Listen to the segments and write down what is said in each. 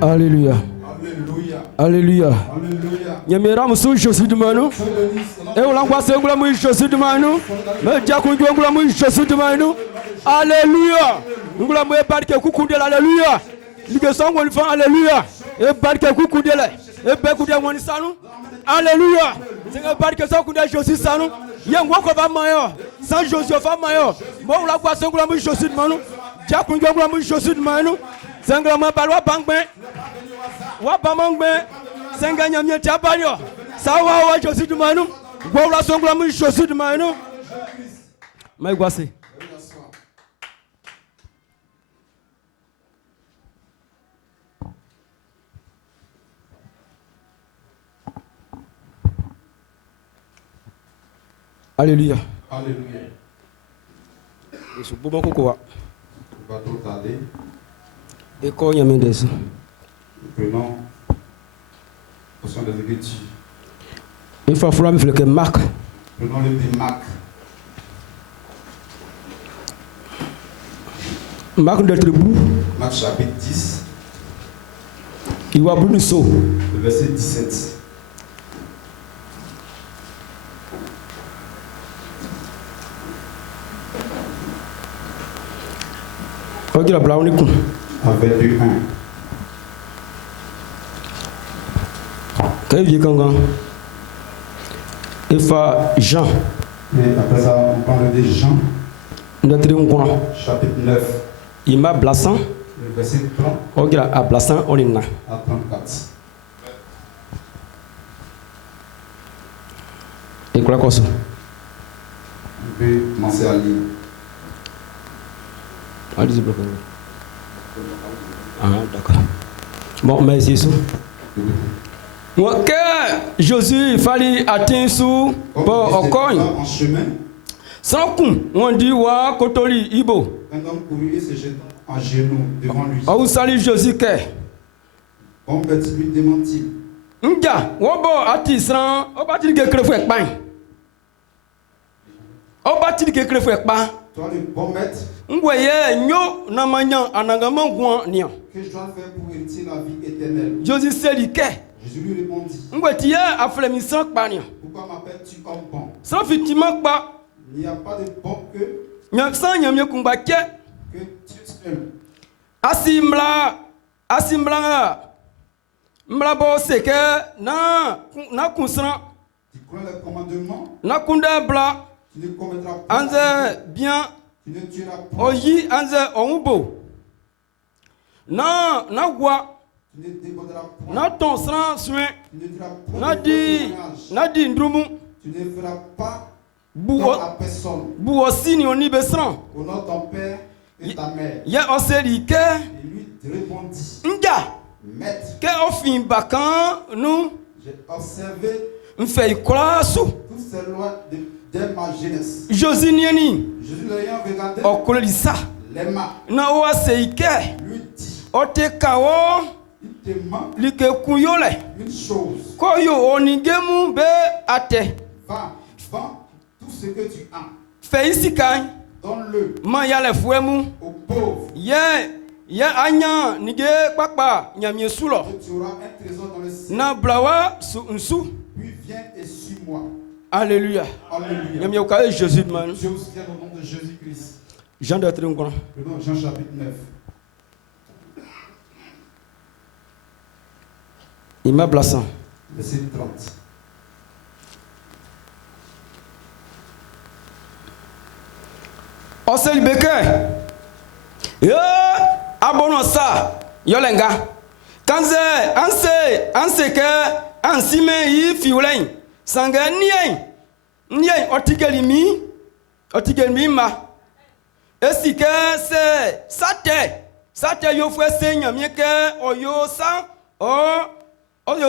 Alléluia. Alléluia. Nyamera musu Jésus de manu. Et on l'envoie c'est ngula mu Jésus de manu. Mais dia ku ngula mu Jésus de manu. Alléluia. Ngula mu barke ku kundela alléluia. Lige songo ni fa alléluia. E barke ku kundela. E be ku de woni sanu. Alléluia. C'est barke so ku de Jésus sanu. Yen woko va mayo. Sans Jésus va mayo. Bon on l'envoie c'est ngula mu Jésus de manu. Dia ku ngula mu Jésus de manu. Sangla ma balwa bangbe. Wa bamangbe. Senga nyamye tabalio. Sawa wa Jésus de manu. Gwa la songla mu Jésus de manu. Mai gwase. Alléluia. Alléluia. Yesu bobo kokowa. Pas trop tarder. Et quand il y a des Nous prenons portion des Écritures. il faut falloir me faire que Marc. Prenons le livre de Marc. Marc de tribu. Marc chapitre 10. Il va brûler ça. Le verset 17. Ok la blague on est con. Avec 2, 1. Quand il vient quand il fait Jean. Et après ça, on parle de Jean. Notre tribu. Chapitre 9. Il m'a blassant. Le verset 30 Ok la blassant on est là. à 34. Et quoi comme ça? On peut commencer à lire. Allez-y bloquez. Ah d'accord. Bon merci Jésus. Moi que Jésus fallait atteindre sous pour en chemin, sans coup on dit wa kotoli ibo. un homme courut et se jeta en genoux devant lui. Ah vous salut Jésus que. Bon petit lui démentit. Nja wobo atisran o ba ti ke krefu ekpan. O ba ti ke krefu ekpan. Toi le bon maître, Ngweye nyo na manyan anangama gwan nian. que je dois faire pour hériter la vie éternelle? Jésus seli ke. Jésus lui répondit. Ngweti ya aflemisan kpa nian. Pourquoi m'appelles-tu homme bon? Sans fitiman kpa. Il n'y a pas de bon que Nyam san nyam yekumba ke. tu seul. Asimla mla bo seke na kunsran Tu crois les commandements? na kunda bla Tu ne commettras pas. anze bien Tu ne tueras pas. oyi anze onbo na gwa Tu ne dégoderas point. na ton sran soin Tu ne diras point na de di témoignage. na di ndrumu Tu ne feras pas bu tort à personne. bu osini oni besran Honore ton père et ta mère. ya oseli ke Et lui répondit. nja Maître, ke ofin bakan nu j'ai observé mfei klasu toutes ces lois dès ma jeunesse. Jésus nieni Jésus l'ayant regardé, okolisa l'aima. na o seike Lui dit, ote kawo il te manque like kuyole une chose. koyo onigemu be ate Va, vends tout ce que tu as. feisikan Donne-le ma yale fuemu aux pauvres. ye anya nige papa nyamie sulo Et tu auras un trésor dans le ciel. na blawa su nsu. Puis viens et suis-moi. Alléluia. Alléluia. Nyamie ukae Jésus de man. Je vous soutiens au nom de Jésus-Christ. Jean de Tringon. Prenons Jean chapitre 9. Il m'a blassant. Verset 30. Osel beke. Yo abono sa yolenga. Kanze anse ke ansime yi fiulen. Sanga nien otigelimi ma. Esike se sate yo fwe se nyamie ke oyo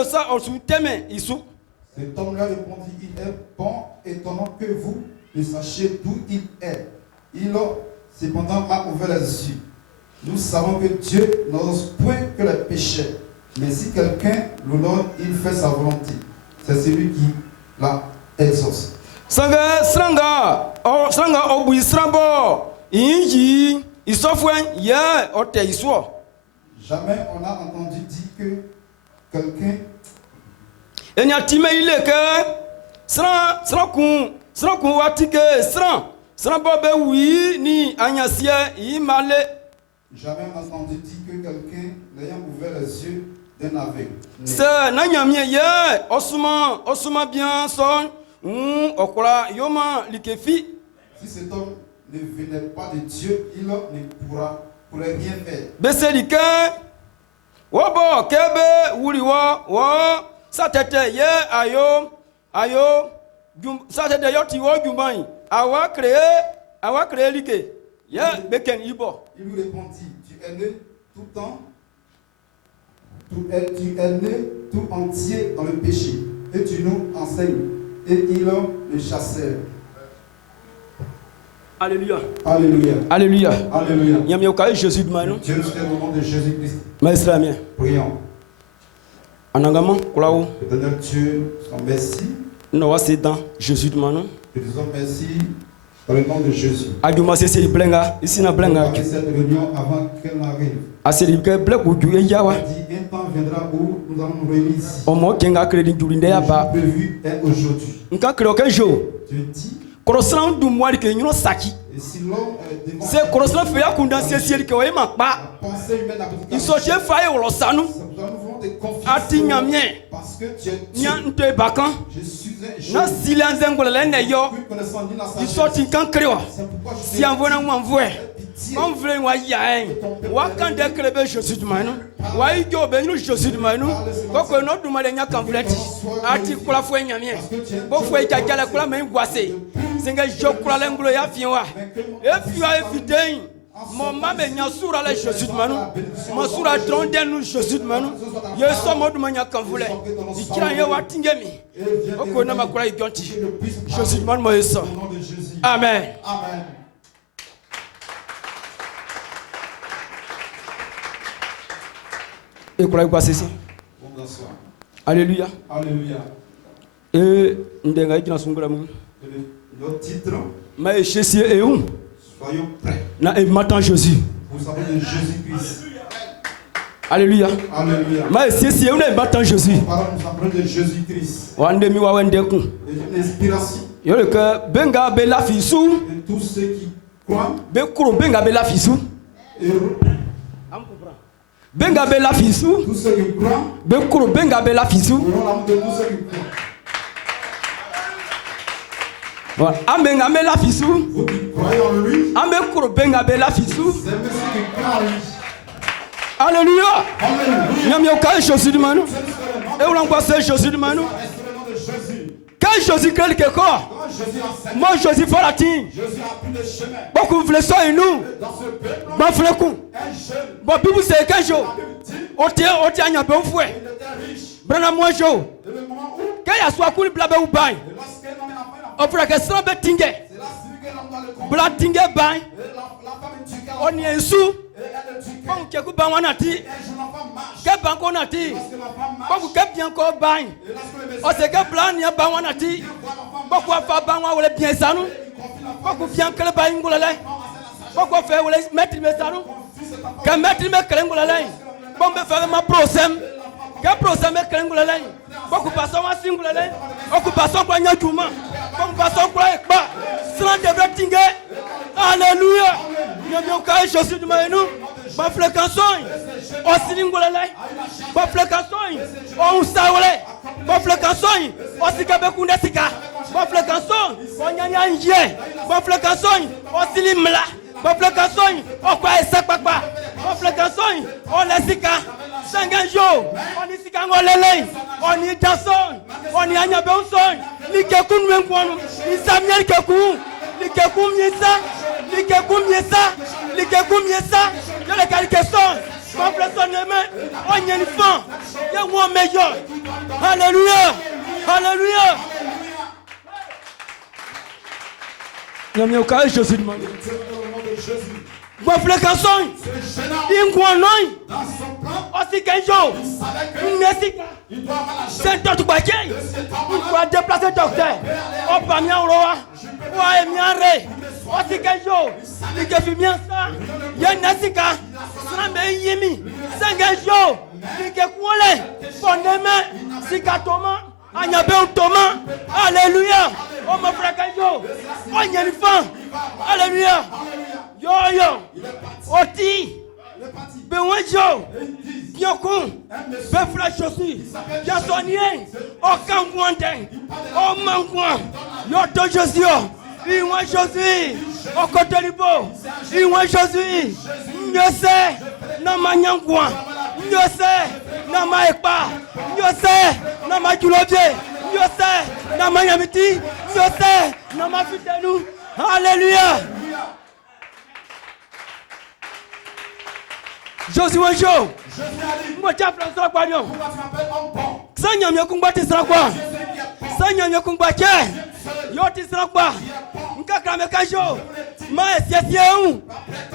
sa osuteme isu. Cet homme-là répondit, il est bon, étonnant que vous ne sachiez d'où il est. Il cependant m'a ouvert les yeux. Nous savons que Dieu n'ose point que les péchés. Mais si quelqu'un l'honore, il fait sa volonté. C'est celui qui la exauce. Sanga obu isrambo inji isofwen ye ote iswo. Jamais on a entendu dire que quelqu'un. Et n'y a timé il est que sera kun watike sera bobe oui ni agnasia i malé. Jamais on a entendu dire que quelqu'un n'ayant ouvert les yeux d'un aveugle. C'est n'anyamie ye osuma bien son okura yoma likefi. Si cet homme ne venait pas de Dieu, il ne pourrait rien faire. Beselike wobo kebe wuli wo satete ye ayo satete yo ti wo jumban awa créer like ye beken ibo. Il lui répondit, tu es né tout temps, tu es né tout entier dans le péché, et tu nous enseignes. Et ils le chassèrent. Alléluia. Alléluia. Alléluia. Alléluia. Yamioka Jésus de Manu. Dieu nous fait au nom de Jésus-Christ. Maître Amien. Prions. Anangama kulawo. Éternel Dieu, merci. Nous sommes dans Jésus de Manu. Nous disons merci dans le nom de Jésus. Aduma c'est blenga, ici na blenga. Et cette réunion avant qu'elle n'arrive. Aseri ke blek uju yawa. Un temps viendra où nous allons nous réunir ici. Omo kenga kredi julinde ya ba. Prévu est aujourd'hui. Nka kreo ke jo. Tu dis. Korosran du mwari ke nyuno saki. Et si l'homme devant. C'est korosran fe ya kunda sesiel ke oyema pa. Pensée humaine a Isoche faye wolosanu. Ati nyamien. Parce que tu es Nya nte bakan. Je suis un Na silanze ngolele ne yo. Isoti kan kreo. Si envoie na envoie. On veut wa ya wa kan de krebe Jésus de Manu. Wa ijo be nu Jésus de Manu. Koko no duma le nya kan fleti. Ati kula fo nyamien. Bo fo ja jala kula me ngwase. Singa jo kula le ngulo ya fiwa. E fiwa e fiten. Mon mame nya sura le Jésus de Manu. Mon sura tronde nu Jésus de Manu. Ye so mo duma nya kan vule. Ikira ye wa tingemi. Oko na makula igonti. Jésus de Manu mo yeso. Amen. Amen. Et quoi il passe ici? Alléluia. Alléluia. Et ndenga ikina sungula mu. Le titre. Mais Jésus est où? Soyons prêts. Na et m'attend Jésus. Vous savez de Jésus-Christ. Alléluia. Alléluia. Mais Jésus est où? Na m'attend Jésus. Parole nous apprend de Jésus-Christ. Wande mi wa wende ku. Une inspiration. Yo le que benga be la fisu. Et tous ceux qui croient. Be kuro benga be la fisu. Benga be la fisu. Tous ceux qui croient. Be kuro benga be la fisu. Tous ceux qui croient. Amenga me la fisu. Vous qui croyez en lui. Ame kuro benga be la fisu. C'est ceux qui croient en lui. Alléluia. Alléluia. Nyamioka Jésus de Manu. Et on l'envoie Jésus de Manu. Quand Jésus crée quelque chose, moi Jésus fait la tine. Beaucoup de gens et nous. Bon frère, bon Bible c'est 15 jours. On tient un bon frère. Brana moi jour. Quand il y a soit cool blabé ou bain. On fera que ça va tinguer. Bla tinguer bain. On y est sous. On qui coupe un nati. Quel banco nati. On qui bien encore bain. On sait que blanc n'y a pas un nati. Pourquoi pas bain ou les bien ça nous. Pourquoi bien que le bain ou le lait. Pourquoi faire ou les mettre mes salons. Quand mettre mes crèmes ou le lait. Bon me faire ma procès. Quel procès mes crèmes ou le lait. Pourquoi pas ça un single lait. Occupation pour un jour. Occupation pour un pas. Cela devrait tinguer. Alléluia. Nyamioka Jésus de Manu. Ma fréquence, on s'ingolele. Ma fréquence, on s'aole. Ma fréquence, on s'ikabekunda sika. Ma fréquence, on nyanya nje. Ma fréquence, on s'limla. Ma fréquence, on kwa esa papa. Ma fréquence, on la sika. 5 jours, on y sika ngolele. On y danson, on y anya benson. Likekun menkwanu, isamyel keku. Likekum yesa, likekum yesa, likekum yesa. Je les quelques sons, mon frère son aimé, on y a une fin, il y a un meilleur. Alléluia, alléluia. Il y a mieux qu'à Jésus de Manu. Mon frère quand son, il y a un nom, aussi qu'un jour, c'est un paquet, il faut déplacer le docteur. On va bien au roi, on va bien ré. Osikejo, Nikefimia, Yanasika, Srambe Yimi, Sangajo, Nikekule, Fondeme, Sikatoma, Anyabel Thomas, Alléluia, oh mon frère Kajo, oh Yanifan, Alléluia, yo, Oti, Benwajo, Biokun, Befla Chossi, Biasonien, Okangwande, O Mangwan, Yoto Josio, Iwan Josi, Okotolibo, Iwan Josi, Nyose, Namanyangwan, Nyose, Namaekpa, Nyose, Namadjulobie, Nyose, Namanyamiti, Nyose, Namafitenu, Alléluia. Josué Jo, moi tu as fait ça quoi non? Sanya mia kumbati sera quoi? Sanya mia kumbati, yo ti sera quoi? Nkaka mekajo, ma esiesie un,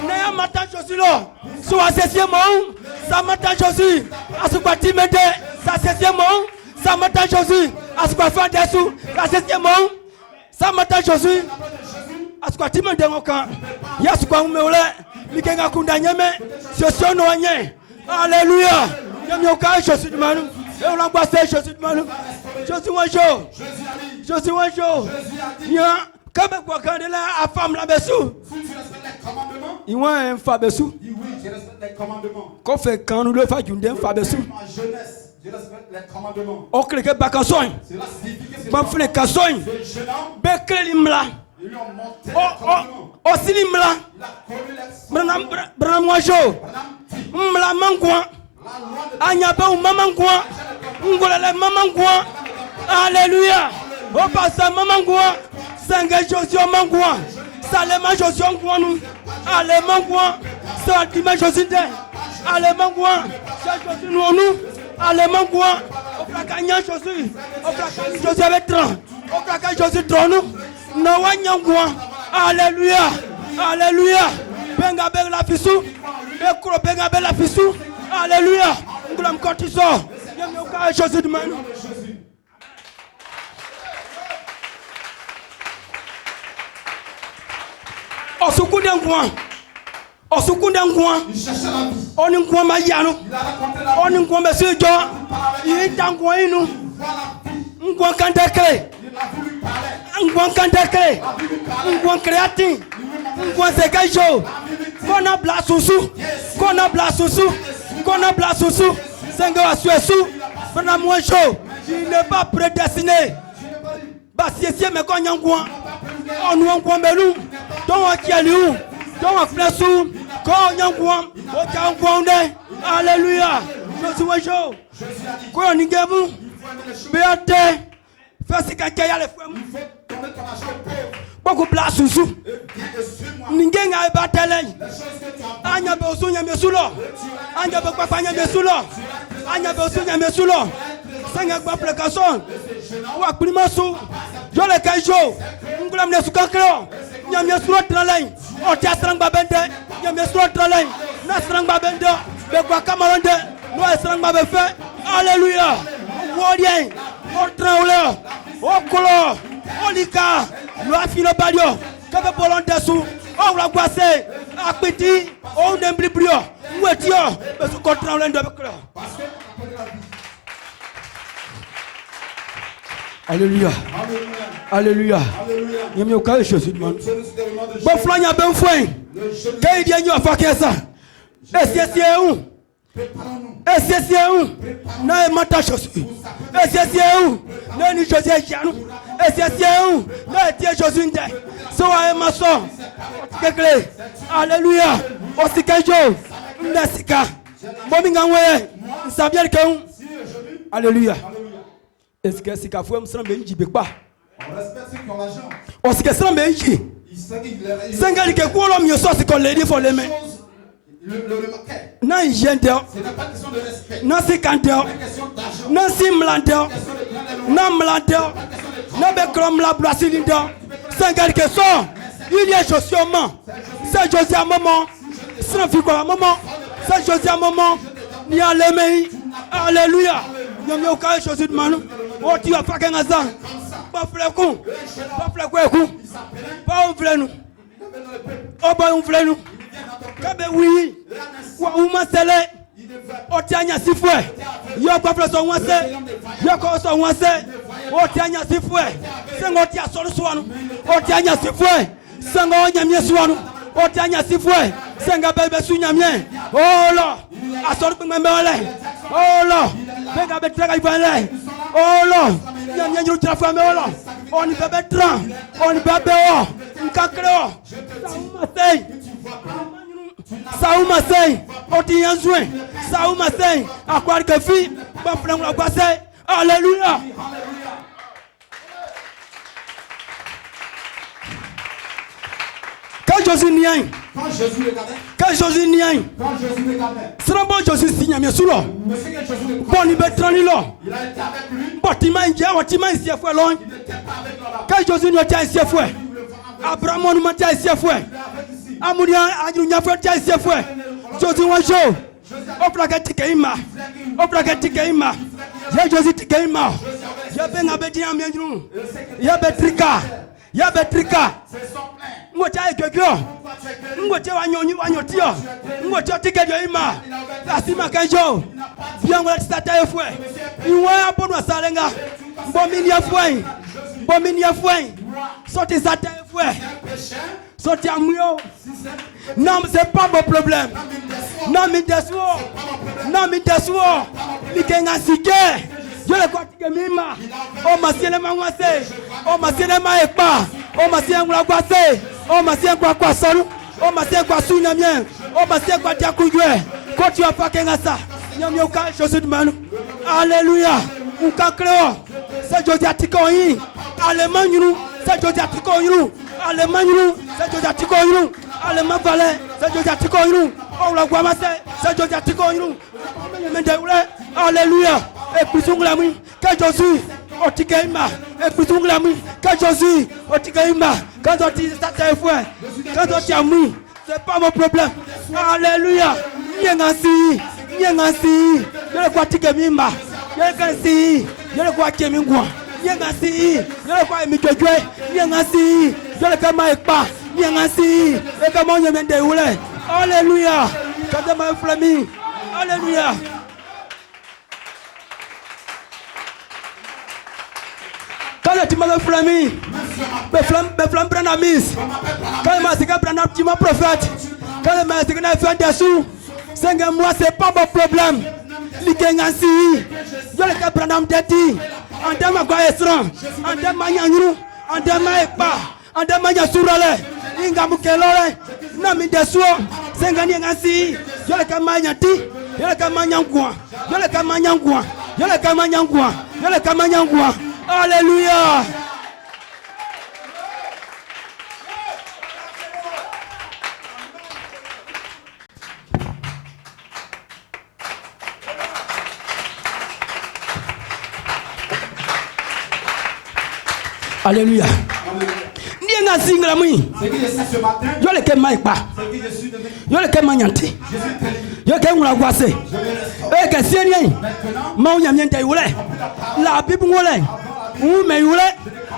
na mata Josué lo, so asiesie mon, sa mata Josué, asubati mede, sa asiesie mon, sa mata Josué, asubafa desu, sa asiesie mon, sa mata Josué, asubati mede ngoka, yasukwa umeole. Nikenga kundanyeme sosiono anye alléluia nyamyoka Jésus de manu et on passe Jésus de manu Jésus un jour ya kabe kwa kandela a femme la besu il wa un fa besu oui je respecte les commandements ko fait quand nous le fa junde fa besu ma jeunesse je respecte les commandements o kleke bakasoy cela signifie que c'est ma fle kasoy be klelimla ils lui ont monté les commandements. Osilimla, Branamwajo, Mla Mangwa, Anyabou Mamangwa, Ngolele Mamangwa, Alléluia, Opasa Mamangwa, Sanga Josio Mangwa, Salema Josio Ngwanu, Alemangwa, Satima Joside, Alemangwa, Josinu, Alemangwa, Oplakanya Josi, Oplakanya Josi avec Tran, Oplakanya Josi Tronu, Nawanyangwa. Alléluia, alléluia. Benga la fisu, Bekro benga la fisu. Alléluia. Nglam kotiso. Yamyoka Jésus de manu. Osukunde ngwa. Osukunde ngwa. Oni ngwa mayano. Oni ngwa mesujo. Yitangwa inu. Ngwa kandeke. Ngwa kandeke. Ngwa kreati. Ngwa segajo. Kona blasusu. Kona blasusu. Kona blasusu. Senga asuesu. Fana mwencho. Il n'est pas prédestiné. Basiesie me konya ngwa. Onu ngwa melu. Don akialiu. Don aflesu. Konya ngwa. Oja ngwa unde. Alléluia. Josué Jo. Koyo ningemu. Beate. Fasi kakaya le fwemu. Beaucoup place sous. Ningenga batele. Anya be osunya mesulo. Anya be kwafanya mesulo. Anya be osunya mesulo. Senga kwa application. Wa primasu. Jo le kaijo. Ngula mne sukankro. Nya mesulo tralay. O tia strangba bende. Nya mesulo tralay. Na strangba bende. Be kwa kamarande. No strangba be fe. Alléluia. Wodien. O traule. O kolo. Olika, l'afilo balio, kabe bolondesu, on la guasse, apiti, on emblibrio, ouetio, mais ce contrat l'un de cœur. Alléluia. Alléluia. Il y a aucun Jésus de monde. Bon flanya ben foin. Quand il y a une affaire qui est ça. Et c'est où? Et c'est où? Non, mata Jésus. Et c'est où? Non, ni José Janou. Et c'est où? Non, Dieu Jésus ndé. Soa et maçon. Kekle. Alléluia. Osikajo. Ndasika. Bomingangwe. Sabiel Kaou. Alléluia. Est-ce que c'est qu'à fois me semble n'jibé pas? On respecte ceux qui ont l'argent. Osika semble n'ji. Sengali ke kuolo mieux so c'est qu'on les dit faut les mettre. Le remarquait. Non, il vient de. Ce n'est pas question de respect. Non, c'est quand de. Question d'argent. Non, c'est mlandeur. Non, mlandeur. Non, mais comme la brasilinda. C'est quelque chose. Il y a Josué à un moment. C'est Josué à un moment. C'est un figure à un moment. C'est Josué à un moment. Il y a les mains. Alléluia. Il y a aucun Josué de Manu. Oh, tu as pas qu'un hasard. Pas flèche. Pas flèche. Pas ouvre nous. Oh boy, on voulait nous. Kabe oui. Ou masele. Otianya sifwe. Yoko floso wanse. Yoko so wanse. Otianya sifwe. Sengo tia solu swanu. Otianya sifwe. Sengo nyamye swanu. Otianya sifwe. Senga bebe sunyamye. Oh lo. Asolu pembe ole. Oh lo. Benga betraga ibale. Oh lo. Nyamye nyuru trafa me lo. On bebe tran. On bebe o. Nkakreo. Saumase. Saumase. Otiyanzwe. Saumase. Akwari kefi. Bafreng la kwase. Alléluia. Quand Jésus n'y a, quand Jésus n'y a, c'est bon Jésus signe mais sous l'eau. Bon il va trahir l'eau. Bâtiment il y a bâtiment ici à loin. Quand Jésus n'y a pas ici à fouet. Abraham on m'a dit ici à fouet. Amounia a fait ici à fouet. Jésus un jour. Au plaquette Keima. Au plaquette Keima. Jésus Keima. Y'a ben abedi en bien nous. Y'a betrika. Y'a betrika. Ngotia ekekyo. Ngotia wanyotio. Ngotia tikejo ima. Asima kanjo. Biango la tata efwe. Iwe abonwa salenga. Bomini efwe. Bomini efwe. Sorti tata efwe. Sorti amio. Non, c'est pas mon problème. Non, mais déçois. Non, mais déçois. Likenga sike. Je le crois que mima. Oh, ma ciel mangwase. Oh, ma ciel maekpa. Oh, ma ciel ngwase. Oh, ma ciel kwa solu. Oh, ma ciel kwa sunyamien. Oh, ma ciel kwa diakujwe. Quand tu as pas kengasa. Nyamioka Jésus de Manu. Alléluia. Uka creo. C'est José Atikoyi. Allemagne nous. C'est José Atikoyi. Allemagne nous. C'est José Atikoyi. Allemagne Valais. C'est José Atikoyi. Oh, la Guamase. C'est José Atikoyi. Alléluia. Et puis son glamour. Que Jésus. Otikeima. Et puis son glamour. Que Jésus. Otikeima. Quand on dit ça, c'est fouet. Quand on dit ami. C'est pas mon problème. Alléluia. Nyangasi. Nyangasi. Je le crois tikemima. Je le crois. Je le crois kemingwa. Nyangasi. Je le crois mikejwe. Nyangasi. Je le crois maekpa. Nyangasi. Et comment je mène des roulets. Alléluia. Quand je m'ai flamé. Alléluia. Quand tu m'as flamé, mes flammes prennent la mise. Quand je m'ai prendre un petit prophète, quand je m'ai fait des sous, 5 mois, c'est pas mon problème. L'Ikengansi, je le prends un petit. En termes de quoi est-ce en termes de Yangrou, en termes de pas, en termes de Sourale, Ingamukelole, Nami de Sour, 5 Yangansi, je le Kamanyati, je le Kamanyangua, je le Kamanyangua, je le Kamanyangua, je le Kamanyangua. Alléluia. Alléluia. Nienga singla mui. Yo le ke mai pa. Yo le ke manyanti. Yo ke ngula kwase. E ke sieni. Ma unya myente yule. La bibu ngole. Me yule.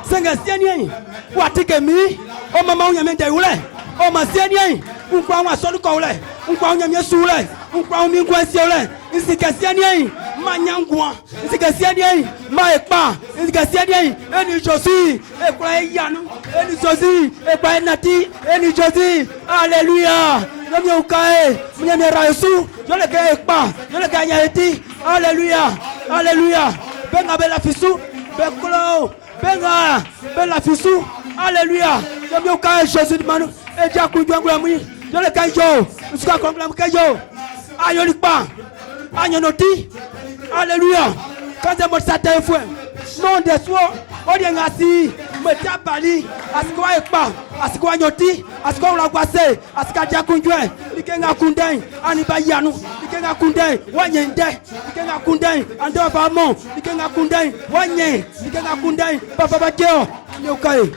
Senga sieni. Watike mi. O mama unya myente yule. O ma sieni. Unkwa wa solu ko ule. Unkwa unya myesu ule. Unkwa mi kwa si ule. Isike sieni. Manyangwa. Isike sieni. Ma ekpa. Isike sieni. Eni Josi. Ekwa yanu. Eni Josi. Ekwa nati. Eni Josi. Alléluia. Yami ukae. Mnyame rayesu. Yole ke ekpa. Yole ke nyati. Alléluia. Alléluia. Benga bela fisu. Bekolo. Benga bela fisu. Alléluia. Yami ukae Jésus de Manu. Eja kujwangula mwi. Yole ke yo. Usuka kongla mkeyo. Ayolikpa. Anyonoti. Alléluia. Quand je me sers fouet. Non de soi. On est assis. Me tapali. Askwa ekpa. Askwa nyoti. Askwa ulagwase. Aska diakunjwe. Likenga kundeng. Aniba yanu. Likenga kundeng. Wanyende. Likenga kundeng. Ando vamo. Likenga kundeng. Wanye. Likenga kundeng. Papa bateo. Nyokae.